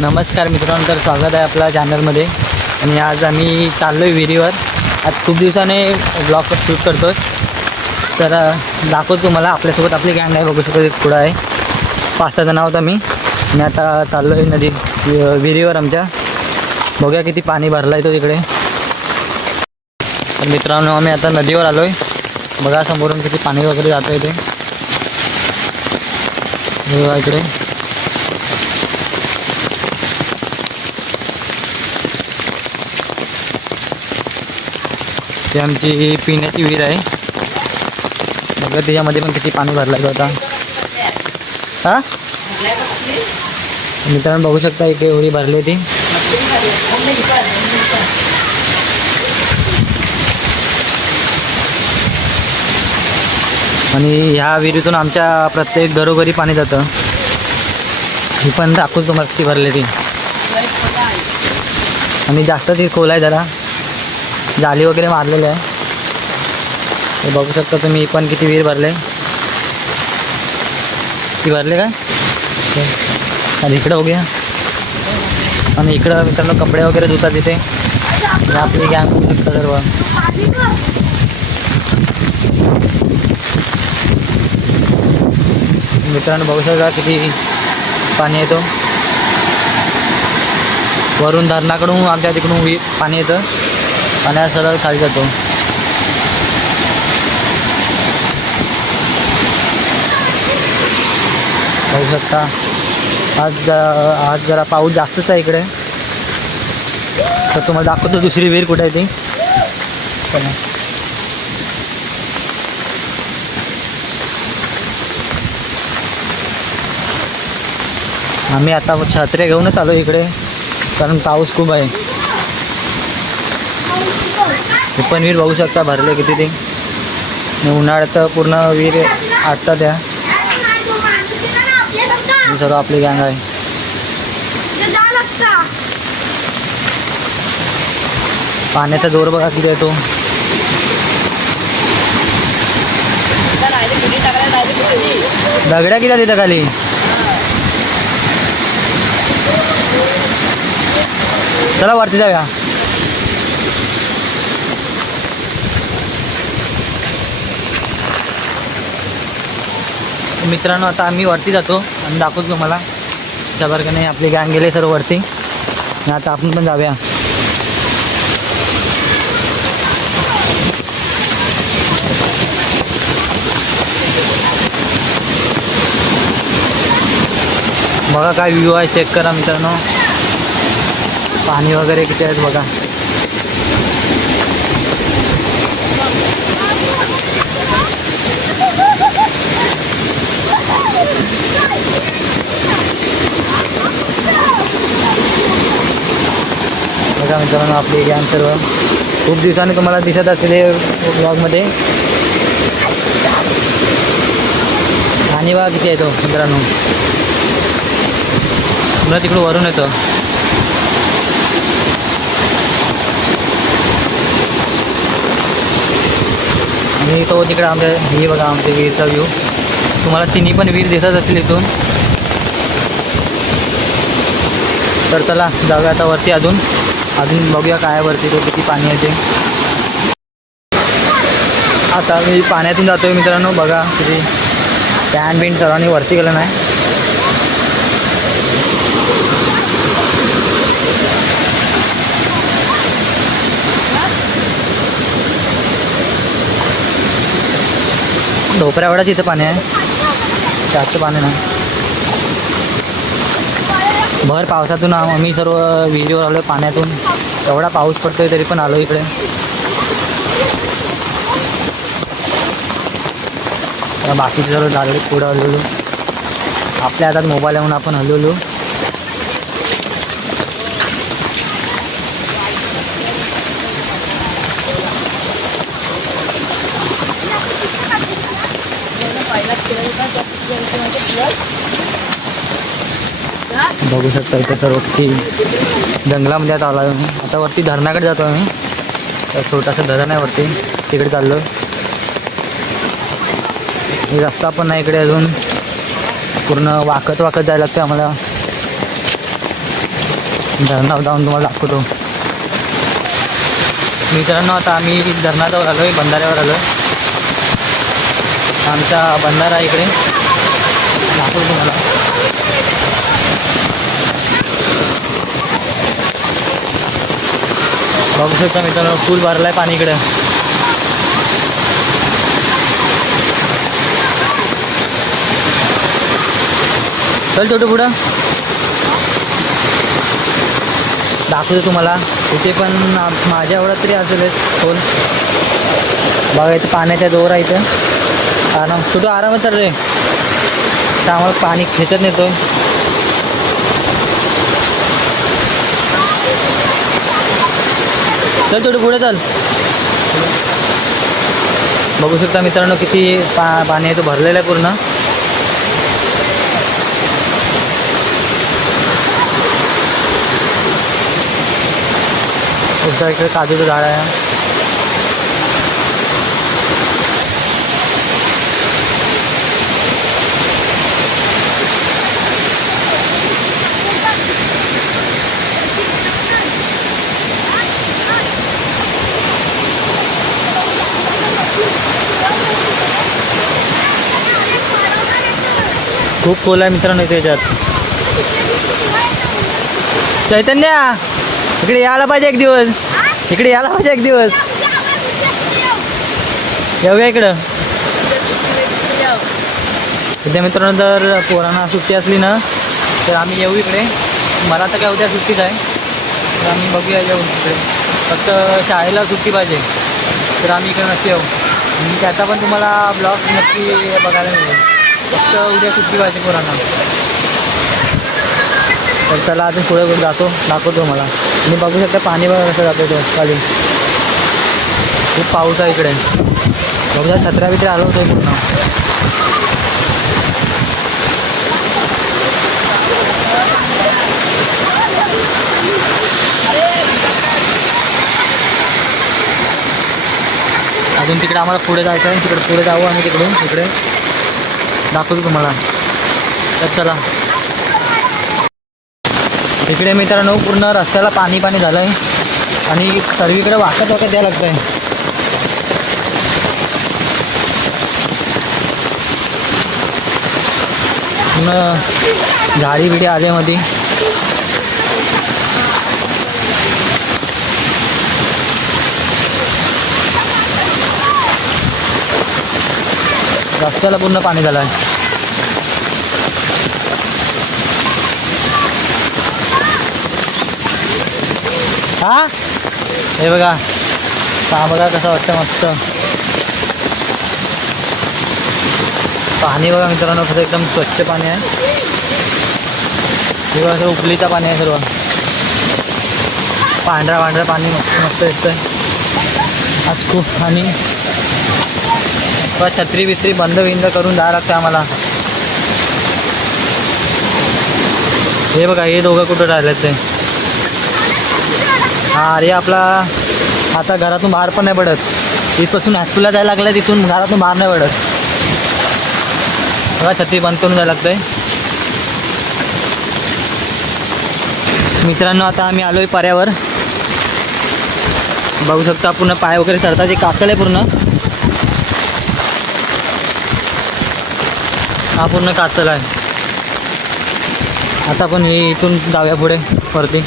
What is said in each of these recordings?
नमस्कार मित्रांनो, तर स्वागत आहे आपल्या चॅनलमध्ये. आणि आज आम्ही चाललो आहे विहिरीवर. आज खूप दिवसाने ब्लॉग शूट करतो आहे. तर दाखवतो तुम्हाला. आपल्यासोबत आपली गँग आहे, बघू शकतो पुढं आहे. 5-6 जण आहोत आम्ही. आणि आता चाललो आहे नदी विहिरीवर आमच्या. बघूया किती पाणी भरलं आहे तो तिकडे. तर मित्रांनो, आम्ही आता नदीवर आलो आहे. बघा समोरून किती पाणी वगैरे जातं आहे ते इकडे. ती आमची पिण्याची विहीर आहे. बघा त्याच्यामध्ये पण किती पाणी भरलं आहे आता. हां मित्रांनो, बघू शकता एक एवढी भरली ती. आणि ह्या विहिरीतून आमच्या प्रत्येक घरोघरी पाणी जातं. ही पण दाखवून तुम्हाला किती भरली ती. आणि जास्त ती खोल आहे, जरा जाळी वगैरे मारलेलं आहे. हे बघू शकता तुम्ही पण किती विहीर भरले. ती भरले काय. आणि इकडं बघूया. आणि इकडं मित्रांनो कपडे वगैरे धुतात तिथे. आपली गँग बघू शकता सर्व. मित्रांनो बघू शकता किती पाणी येतो. वरून धरणाकडून आमच्या तिकडून पाणी येतं. पाण्यात सरळ खाली जातो. बघू शकता आज जरा पाऊस जास्तच आहे इकडे. तर तुम्हाला दाखवतो दुसरी विहीर कुठे आहे ती. आम्ही आता छत्र्या घेऊनच आलो इकडे, कारण पाऊस खूप आहे. ही पण विहीर बघू शकता भरले किती ते. उन्हाळ्यात पूर्ण विहीर आटतात त्या. सर्व आपली गँग आहे. पाण्याचा जोर बघा किती येतो. दगड्या किती तिथं खाली. चला वरती जाऊया. मित्रांनो आता आम्ही वरती जातो आणि दाखवतो तुम्हाला. त्यावर का नाही आपली गँग गेले सर्व वरती. आणि आता आपण पण जाऊया. बघा काय व्ह्यू आहे, चेक करा मित्रांनो. पाणी वगैरे किती आहेत बघा. बघा मित्रांनो आपली गँग सर्व. खूप दिवसांनी तुम्हाला दिसत असेल हे ब्लॉगमध्ये. आणि बघा किती येतो मित्रांनो. पुन्हा तिकडून वरून येतो. आणि तो तिकडे आमच्या ही बघा आमच्या विहीरचा व्ह्यू. तुम्हाला तिन्ही पण विहीर दिसत असतील इथून. तर चला जाऊया आता वरती. अजून बघूया काय वरती तो किती पाणी आहे ते. आता मी पाण्यातून जातो आहे मित्रांनो. बघा किती पॅन बिन सर्वांनी वरती गेलं नाही. ढोपऱ्या एवढाच इथं पाणी आहे, जास्त पाणी नाही. भर पावसातून आम्ही सर्व विहिरीवर आलो पाण्यातून. एवढा पाऊस पडतोय तरी पण आलो इकडे. बाकीचे सर्व लागले पुढं हलवलो. आपल्या हातात मोबाईल येऊन आपण हलवलो. बघू शकता इथं सर्व किती जंगलामध्ये आता आला. आता वरती धरणाकडे जातो आम्ही. तर छोटासा धरण आहे वरती, तिकडे चाललो. रस्ता पण नाही इकडे अजून. पूर्ण वाकत वाकत जायला लागतं आम्हाला. धरणावर जाऊन तुम्हाला दाखवतो. मित्रांनो आता आम्ही धरणाजवळ आलो आहे, बंधाऱ्यावर आलो आहे. आमचा बंधारा इकडे दाखवतो तुम्हाला. बघू शकता मित्रांनो फुल भरला आहे पाणी इकडे. चल छोटं पुढं दाखवतो तुम्हाला. इथे पण माझ्या एवढा तरी असेल खोल. बघा इथे पाण्याच्या जोर आहे इथं. आराम छोटं आरामात तर रे, तर आम्हाला पाणी खेचत नेतो. चल थोडं पुढे चल. बघू शकता मित्रांनो किती पाणी आहे, तो भरलेला आहे पूर्ण. इकडे काजूचं झाड आहे. खूप खोल आहे मित्रांनो इथे याच्यात. चैतन्या इकडे यायला पाहिजे एक दिवस, इकडे यायला पाहिजे एक दिवस. येऊया इकडं. उद्या मित्रांनो जर पोरांना सुट्टी असली ना तर आम्ही येऊ इकडे. मला तर काय उद्या सुट्टीच आहे, तर आम्ही बघूया येऊ इकडे. फक्त शाळेला सुट्टी पाहिजे तर आम्ही इकडे नक्की येऊ. त्याचा पण तुम्हाला ब्लॉग नक्की बघायला मिळेल. फक्त उद्या सुट्टी पाहिजे पोरांना. तर चला अजून पुढे जातो, दाखवतो मला. मी बघू शकता पाणी बघा कसं जातो तो खाली. खूप पाऊस आहे इकडे. बघा छत्र्या बित्र्या आलो होतो पूर्ण. अजून तिकडे आम्हाला पुढे जायचं आहे. तिकडे पुढे जाऊ आम्ही तिकडून इकडे दाखवतो तुम्हाला. तर चला. इकडे मित्रांनो पूर्ण रस्त्याला पाणी पाणी झालं आहे आणि सर्वीकडे वाकत वाकत द्यायला लागतं आहे. पूर्ण झाडी बिडी आले मध्ये. रस्त्याला पूर्ण पाणी झालं आहे. हा हे बघा बघा कसं वाटतं मस्त. पाणी बघा मित्रांनो कसं एकदम स्वच्छ पाणी आहे. हे बघा असं उकलीचं पाणी आहे सर्व. पांढरा पांढरं पाणी मस्त मस्त येतं आज खूप. आणि छत्री बित्री बंद बिंद करून जायला लागतं आम्हाला. हे बघा हे दोघं कुठं राहिलेत ते. हा अरे आपला आता घरातून बाहेर पण नाही पडत. तिथपासून हायस्कूलला जायला लागलं, तिथून घरातून बाहेर नाही पडत. बघा छत्री बंद करून जायला लागतंय. मित्रांनो आता आम्ही आलोय पर्यावर. बघू शकता पूर्ण पाय वगैरे चढतात. जे कातल आहे पूर्ण, हा पूर्ण कातल आहे. आता पण इथून जाऊया पुढे वरती.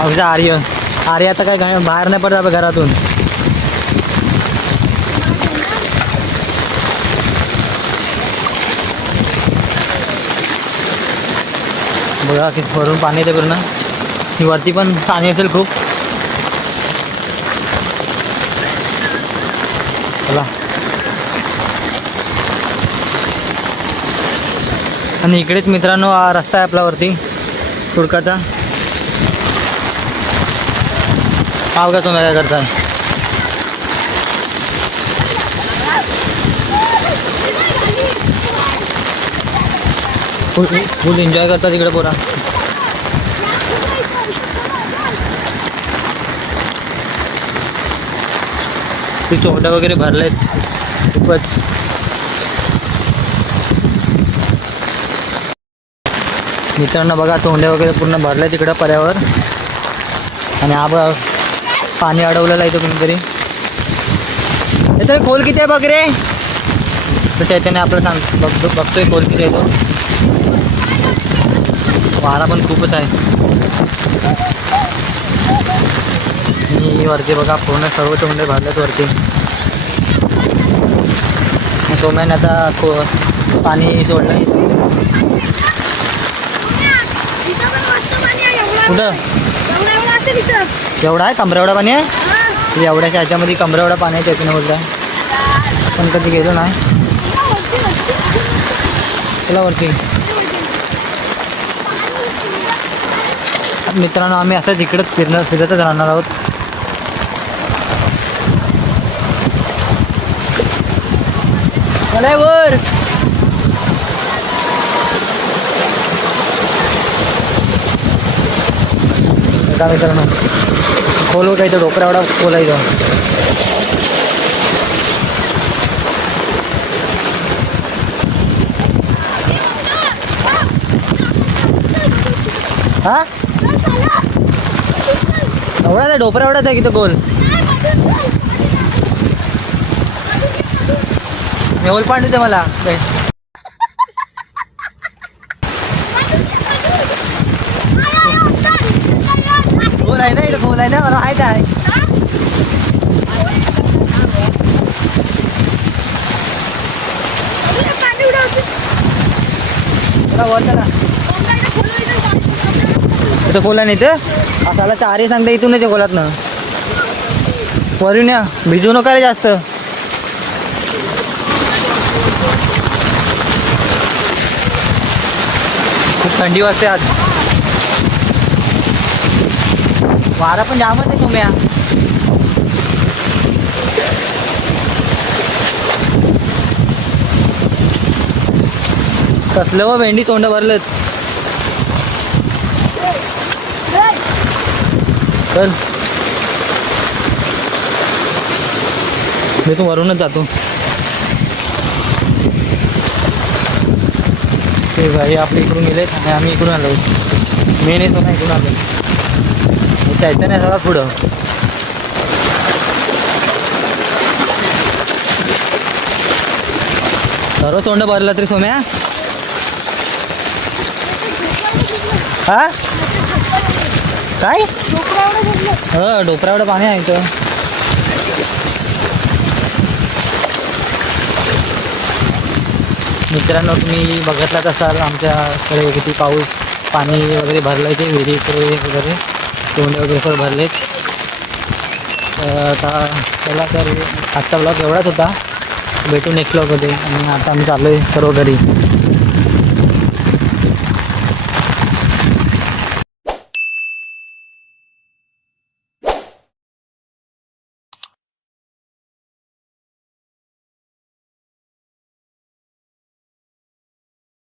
आमचा आर्य आता काय बाहेर नाही पडत घरातून. बघा किती भरून पाणी येते पूर्ण. ही वरती पण पाणी असेल खूप. चला. आणि इकडेच मित्रांनो हा रस्ता आहे आपला वरती तुडकाचा. हा बघा तुम्ही काय करता. फुल एन्जॉय करतात तिकडे पोरा. ती चोंडा वगैरे भरलेत खूपच. मित्रांनो बघा तोंडे वगैरे पूर्ण भरले तिकडं पर्यावर. आणि पाणी अडवलेलं आहे तो कोणीतरी. इथे खोल किती आहे बघ रे. तर चैतन्य आपलं बघतोय खोल किती आहे तो. वारा पण खूपच आहे. आणि वरती बघा पूर्ण सर्व तोंडे भरलेत वरती. सोम्याने आता पाणी सोडलंय. कुठं एवढा आहे कमरेवढा पाणी आहे. एवढ्याच्या ह्याच्यामध्ये कमरेवढा पाणी आहे त्याच्यानं बोलत आहे. पण कधी गेलो नाही तुला वरती. मित्रांनो आम्ही असं तिकडंच फिरतच राहणार आहोत. मला वर का मित्रांनो खोल काही तो डोकरा एवढा खोल आहे तो. हा एवढाच आहे डोपरा एवढाच आहे की तो गोल. मी होल पाणी देते मला. खोल आहे ना इथं खोल आहे ना मला माहीत आहे. इथं खोल आहे ना इथं असाला चारही सांगता इथून ते खोलात ना वरून या. भिजू नका रे जास्त. खूप थंडी वाजते आज. वारा पण जामच आहे सोम्या. कसलं व भेंडी तोंड भरलेत. चल मी तू वरूनच जातो. ते भाई आपले इकडून गेलेत आणि आम्ही इकडून आलो. मेन येतो ना इकडून आलो. चैतन्य सगळा पुढं. सर्व तोंड भरलं तरी सोम्या. हा काय डोपरा एवढं पाणी आहे इथं. मित्रांनो तुम्ही बघितलाच असाल आमच्याकडे किती पाऊस पाणी वगैरे भरलं आहे. ते विहिरीकडे वगैरे तोंडे वगैरे सर्व भरलेत. आता चला तर आजचा ब्लॉग एवढाच होता. भेटू नेक्स्ट ब्लॉगमध्ये. आणि आता आम्ही चाललो आहे सर्व घरी.